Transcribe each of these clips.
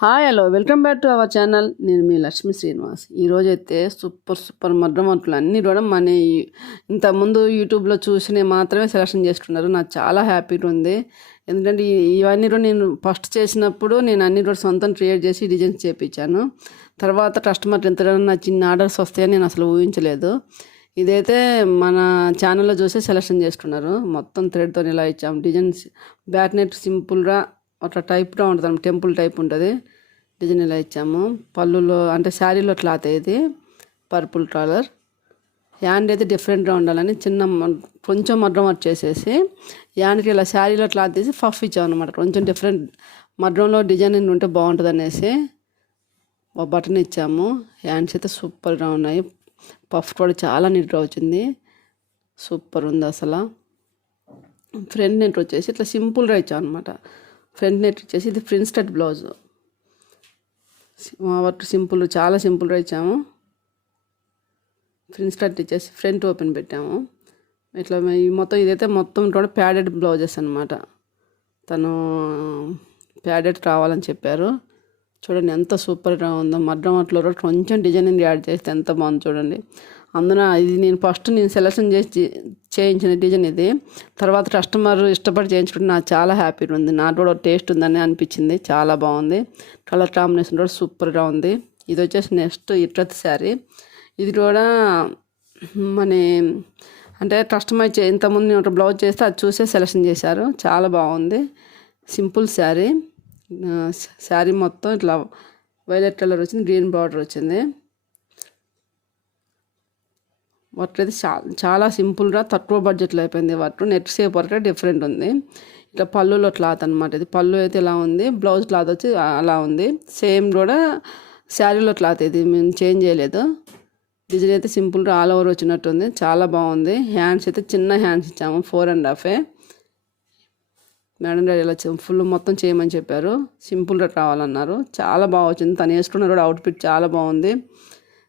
Hi hello welcome back to our channel. నేను మీ లక్ష్మీ శ్రీనివాస్. ఈరోజైతే super మడ్రమట్లు అన్నీ కూడా మన ఇంతకుముందు యూట్యూబ్లో చూసినవి మాత్రమే సెలెక్షన్ చేసుకున్నారు. నాకు చాలా హ్యాపీగా ఉంది. ఎందుకంటే ఇవన్నీ కూడా నేను ఫస్ట్ చేసినప్పుడు నేను అన్ని కూడా సొంతం క్రియేట్ చేసి డిజైన్స్ చేయించాను. తర్వాత కస్టమర్ ఎంతగానో నా చిన్న ఆర్డర్స్ వస్తాయని నేను అసలు ఊహించలేదు. ఇదైతే మన ఛానల్లో చూసే సెలెక్షన్ చేసుకున్నారు. మొత్తం థ్రెడ్తో ఇలా ఇచ్చాము. డిజైన్స్ బ్యాక్ నెట్ సింపుల్గా అట్లా టైప్గా ఉంటుంది, టెంపుల్ టైప్ ఉంటుంది. డిజైన్ ఇలా ఇచ్చాము. పళ్ళులో అంటే శారీలో క్లాత్ ఇది పర్పుల్ కలర్. హ్యాండ్ అయితే డిఫరెంట్గా ఉండాలని కొంచెం మడ్రం వర్క్ చేసేసి హ్యాండ్కి ఇలా శారీలో క్లాత్ తీసి పఫ్ ఇచ్చాము అనమాట. కొంచెం డిఫరెంట్ మడ్రంలో డిజైన్ ఉంటే బాగుంటుంది అనేసి ఒక బటన్ ఇచ్చాము. హ్యాండ్స్ అయితే సూపర్గా ఉన్నాయి. పఫ్ కూడా చాలా నీట్గా వచ్చింది. సూపర్ ఉంది అసలు. ఫ్రంట్ నెట్ వచ్చేసి ఇట్లా సింపుల్గా ఇచ్చాం అనమాట. ఫ్రంట్ నెట్ వచ్చేసి ఇది prince cut blouse. Work simple, చాలా సింపుల్గా ఇచ్చాము. ప్రిన్స్ కట్ ఇచ్చేసి ఫ్రంట్ ఓపెన్ పెట్టాము. ఇట్లా మొత్తం ఇదైతే మొత్తం కూడా ప్యాడెడ్ బ్లౌజెస్ అనమాట. తను ప్యాడెడ్ కావాలని చెప్పారు. చూడండి ఎంత సూపర్గా ఉందో. మడ్రం వాటిలో కూడా కొంచెం డిజైనింగ్ యాడ్ చేస్తే ఎంత బాగుంది చూడండి. అందున ఇది నేను ఫస్ట్ సెలెక్షన్ చేసి చేయించిన డిజైన్ ఇది. తర్వాత కస్టమర్ ఇష్టపడి చేయించుకుంటే నాకు చాలా హ్యాపీగా ఉంది. నాకు కూడా టేస్ట్ ఉందని అనిపించింది. చాలా బాగుంది. కలర్ కాంబినేషన్ కూడా సూపర్గా ఉంది. ఇది వచ్చేసి నెక్స్ట్ ఇట్రత్ శారీ. ఇది కూడా మన అంటే కస్టమైజ్ ఇంతకుముందు నేను ఒక బ్లౌజ్ చేస్తే అది చూసే సెలెక్షన్ చేశారు. చాలా బాగుంది. సింపుల్ శారీ. శారీ మొత్తం ఇట్లా వైలెట్ కలర్ వచ్చింది, గ్రీన్ బార్డర్ వచ్చింది. వర్క్ అయితే చాలా సింపుల్గా తక్కువ బడ్జెట్లో అయిపోయింది. Work net shape work different ఉంది. ఇట్లా పళ్ళులో క్లాత్ అనమాట. ఇది పళ్ళు అయితే ఇలా ఉంది, బ్లౌజ్ క్లాత్ వచ్చి అలా ఉంది. సేమ్ కూడా శారీలో క్లాత్ ఇది మేము చేంజ్ చేయలేదు. డిజైన్ అయితే సింపుల్గా ఆల్ ఓవర్ వచ్చినట్టు ఉంది. చాలా బాగుంది. హ్యాండ్స్ అయితే చిన్న హ్యాండ్స్ ఇచ్చాము, 4.5. మేడం గారు ఇలా ఫుల్ మొత్తం చేయమని చెప్పారు. సింపుల్గా కావాలన్నారు. చాలా బాగా వచ్చింది. తను వేసుకున్న కూడా అవుట్ఫిట్ చాలా బాగుంది.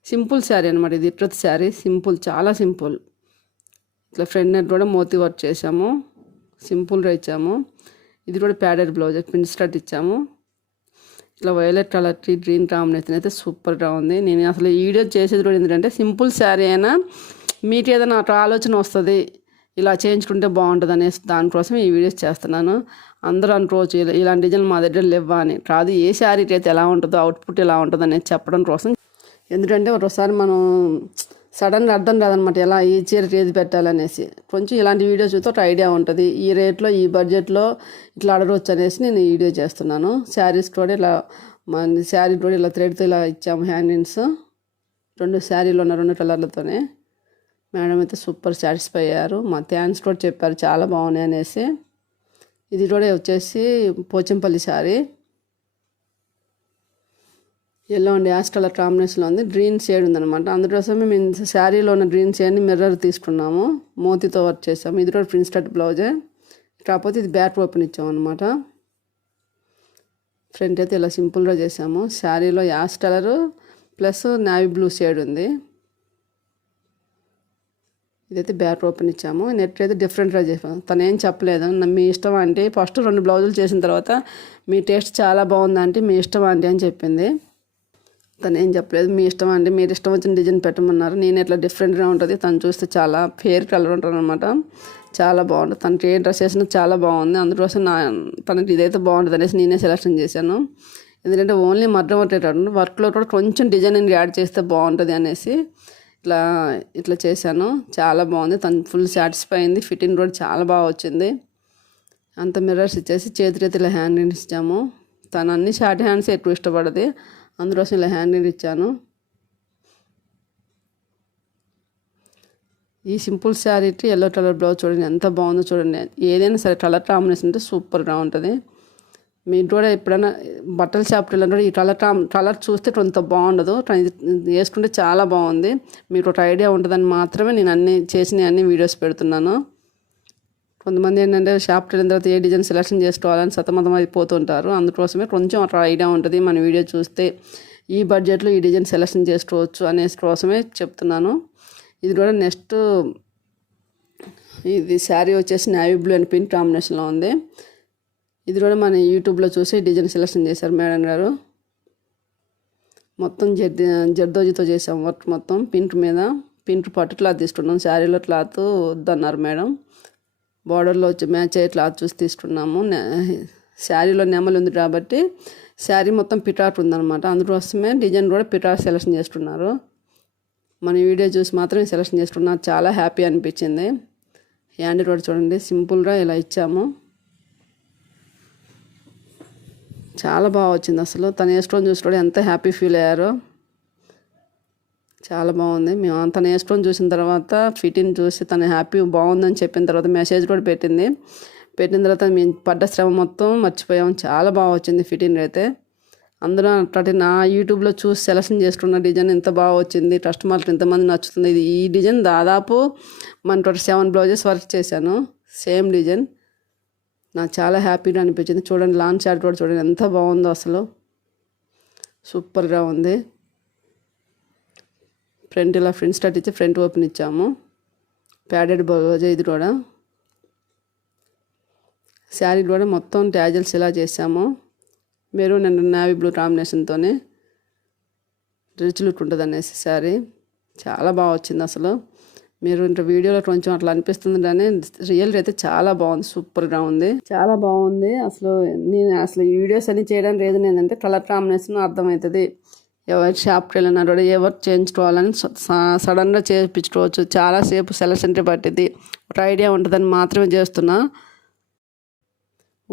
సింపుల్ శారీ అనమాట. ఇది ఇట్రత్ శారీ. సింపుల్, చాలా సింపుల్. ఇట్లా ఫ్రంట్ నెట్ కూడా మోతీ వర్క్ చేసాము. సింపుల్గా ఇచ్చాము. ఇది కూడా ప్యాడెడ్ బ్లౌజ్ ప్రిన్స్ కట్ ఇచ్చాము. ఇట్లా వైలెట్ కలర్కి గ్రీన్ కాంబినేషన్ అయితే సూపర్గా ఉంది. నేను అసలు ఈ వీడియో చేసేది కూడా ఏంటంటే సింపుల్ శారీ అయినా మీకు ఏదైనా ఒక ఆలోచన వస్తుంది, ఇలా చేయించుకుంటే బాగుంటుంది అనేసి దానికోసం ఈ వీడియోస్ చేస్తున్నాను. అందరూ అనుకోవచ్చు ఇలాంటి డిజైన్ మా దగ్గర లేవా అని. కాదు, ఏ శారీకి అయితే ఎలా ఉంటుందో అవుట్పుట్ ఎలా ఉంటుంది అనేది చెప్పడం కోసం. ఎందుకంటే ఒకసారి మనం సడన్గా అర్థం కాదనమాట ఎలా ఈ చీరకి ఏది పెట్టాలనేసి. కొంచెం ఇలాంటి వీడియోస్ చూస్తే ఒక ఐడియా ఉంటుంది. ఈ రేట్లో ఈ బడ్జెట్లో ఇట్లా అడగవచ్చు అనేసి నేను ఈ వీడియో చేస్తున్నాను. శారీస్ కూడా ఇలా మన శారీ కూడా ఇలా థ్రెడ్తో ఇలా ఇచ్చాము. హ్యాండింగ్స్ 2 శారీలు ఉన్న 2 కలర్లతోనే. మేడం అయితే సూపర్ సాటిస్ఫై అయ్యారు. మా థ్యాంక్స్ కూడా చెప్పారు చాలా బాగున్నాయి అనేసి. ఇది కూడా వచ్చేసి Pochampally sari. Yellow and ash colour కాంబినేషన్లో ఉంది. గ్రీన్ షేడ్ ఉందనమాట. అందుకోసమే మేము శారీలో ఉన్న గ్రీన్ షేడ్ని మిర్రర్ తీసుకున్నాము. మోతీతో వర్క్ చేసాము. ఇది కూడా ప్రిన్స్ కట్ బ్లౌజే, కాకపోతే ఇది బ్యాక్ ఓపెన్ ఇచ్చాము అనమాట. ఫ్రంట్ అయితే ఇలా సింపుల్గా చేసాము. శారీలో ash colour plus navy blue shade ఉంది. ఇదైతే బ్యాక్ ఓపెన్ ఇచ్చాము. నెట్ అయితే డిఫరెంట్గా చేసాము. తను ఏం చెప్పలేదు, మీ ఇష్టం అంటే ఫస్ట్ 2 బ్లౌజులు చేసిన తర్వాత మీ టేస్ట్ చాలా బాగుందంటే మీ ఇష్టం అంటే అని చెప్పింది. తను ఏం చెప్పలేదు, మీ ఇష్టం అంటే మీరు ఇష్టం వచ్చిన డిజైన్ పెట్టమన్నారు. నేను ఇట్లా డిఫరెంట్గా ఉంటుంది. తను చూస్తే చాలా ఫేర్ కలర్ ఉంటుంది అనమాట. చాలా బాగుంటుంది. తనకి ఏ డ్రెస్ వేసినా చాలా బాగుంది. అందుకోసం తనకి ఇదైతే బాగుంటుంది అనేసి నేనే సెలెక్షన్ చేశాను. ఎందుకంటే ఓన్లీ మడ్రం వర్క్ వర్క్లో కూడా కొంచెం డిజైనింగ్ యాడ్ చేస్తే బాగుంటుంది అనేసి ఇట్లా చేశాను. చాలా బాగుంది. తను ఫుల్ సాటిస్ఫై అయింది. ఫిట్టింగ్ కూడా చాలా బాగా వచ్చింది. అంత మిర్రర్స్ ఇచ్చేసి చేతికి ఇలా హ్యాండ్ ఇచ్చాము. తను అన్ని షార్ట్ హ్యాండ్స్ ఎక్కువ ఇష్టపడది, అందుకోసం ఇలా హ్యాండ్ ఇచ్చాను. ఈ సింపుల్ శారీకి ఎల్లో కలర్ బ్లౌజ్ చూడండి ఎంత బాగుందో చూడండి. ఏదైనా సరే కలర్ కాంబినేషన్ అంటే సూపర్గా ఉంటుంది. మీరు కూడా ఎప్పుడైనా బట్టల షాప్కి వెళ్ళినప్పుడు ఈ కలర్ చూస్తే కొంత బాగుండదు, వేసుకుంటే చాలా బాగుంది. మీకు ఒక ఐడియా ఉంటుందని మాత్రమే నేను అన్ని వీడియోస్ పెడుతున్నాను. కొంతమంది ఏంటంటే షాప్కి వెళ్ళిన తర్వాత ఏ డిజైన్ సెలెక్షన్ చేసుకోవాలని సతమతం అయిపోతుంటారు. అందుకోసమే కొంచెం ఒక ఐడియా ఉంటుంది. మన వీడియో చూస్తే ఈ బడ్జెట్లో ఈ డిజైన్ సెలెక్షన్ చేసుకోవచ్చు అనే కోసమే చెప్తున్నాను. ఇది కూడా నెక్స్ట్ ఇది శారీ వచ్చేసి నావీ బ్లూ అండ్ పింక్ కాంబినేషన్లో ఉంది. ఇది కూడా మన యూట్యూబ్లో చూసి డిజైన్ సెలెక్షన్ చేశారు మేడం గారు. మొత్తం జర్దోజీతో చేసాం వర్క్ మొత్తం. ప్రింట్ పట్టు క్లాత్ తీసుకున్నాం. శారీలో క్లాత్ వద్దన్నారు మేడం. బార్డర్లో వచ్చి మ్యాచ్ అయ్యే క్లాత్ చూసి తీసుకున్నాము. శారీలో నెమలి ఉంది కాబట్టి శారీ మొత్తం పిటాట్ ఉందన్నమాట. అందుకోసమే డిజైన్ కూడా పిటాట్ సెలెక్షన్ చేస్తున్నారు. మన వీడియో చూసి మాత్రమే సెలెక్షన్ చేసుకున్నారు. చాలా హ్యాపీ అనిపించింది. హ్యాండ్ కూడా చూడండి సింపుల్గా ఇలా ఇచ్చాము. చాలా బాగా వచ్చింది అసలు. తను వేసుకొని చూసుకోవడం ఎంత హ్యాపీ ఫీల్ అయ్యారో. చాలా బాగుంది. మేము తను వేసుకొని చూసిన తర్వాత ఫిట్టింగ్ చూసి తను హ్యాపీ బాగుందని చెప్పిన తర్వాత మెసేజ్ కూడా పెట్టిన తర్వాత మేము పడ్డ శ్రమ మొత్తం మర్చిపోయాము. చాలా బాగా వచ్చింది ఫిట్టింగ్ అయితే. అందులో అట్లాంటి నా యూట్యూబ్లో చూసి సెలెక్షన్ చేసుకున్న డిజైన్ ఎంత బాగా వచ్చింది, కస్టమర్లకు ఎంతమంది నచ్చుతుంది. ఈ డిజైన్ దాదాపు మన 7 బ్లౌజెస్ వర్క్ చేశాను. సేమ్ డిజైన్ నాకు చాలా హ్యాపీగా అనిపించింది. చూడండి లాంగ్ షార్ట్ కూడా చూడండి ఎంత బాగుందో అసలు. సూపర్గా ఉంది. ఫ్రంట్ ఇలా ఫ్రంట్ స్టార్ట్ ఇచ్చి ఫ్రంట్ ఓపెన్ ఇచ్చాము. ప్యాడెడ్ బ్లౌజ్ ఇది కూడా. శారీ కూడా మొత్తం ట్యాజల్స్ ఇలా చేసాము. మెరూన్ అండ్ నావీ బ్లూ కాంబినేషన్తోనే రిచ్ లుక్ ఉంటుంది అనేసి శారీ చాలా బాగా వచ్చింది అసలు. మీరు ఇంత వీడియోలో కొంచెం అట్లా అనిపిస్తుంది కానీ రియల్ అయితే చాలా బాగుంది. సూపర్గా ఉంది. చాలా బాగుంది అసలు. నేను అసలు ఈ వీడియోస్ అన్ని చేయడానికి రీజన్ ఏంటంటే కలర్ కాంబినేషన్ అర్థమవుతుంది. ఎవరి షాప్కి వెళ్ళినా కూడా ఎవరు చేయించుకోవాలని సడన్గా చేయించుకోవచ్చు. చాలాసేపు సెలెక్షన్ పట్టింది. ఒక ఐడియా ఉంటుందని మాత్రమే చేస్తున్నా.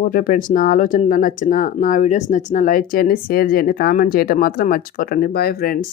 ఓకే ఫ్రెండ్స్, నా ఆలోచన నచ్చిన, నా వీడియోస్ నచ్చిన లైక్ చేయండి, షేర్ చేయండి, కామెంట్ చేయటం మాత్రం మర్చిపోకండి. Bye friends.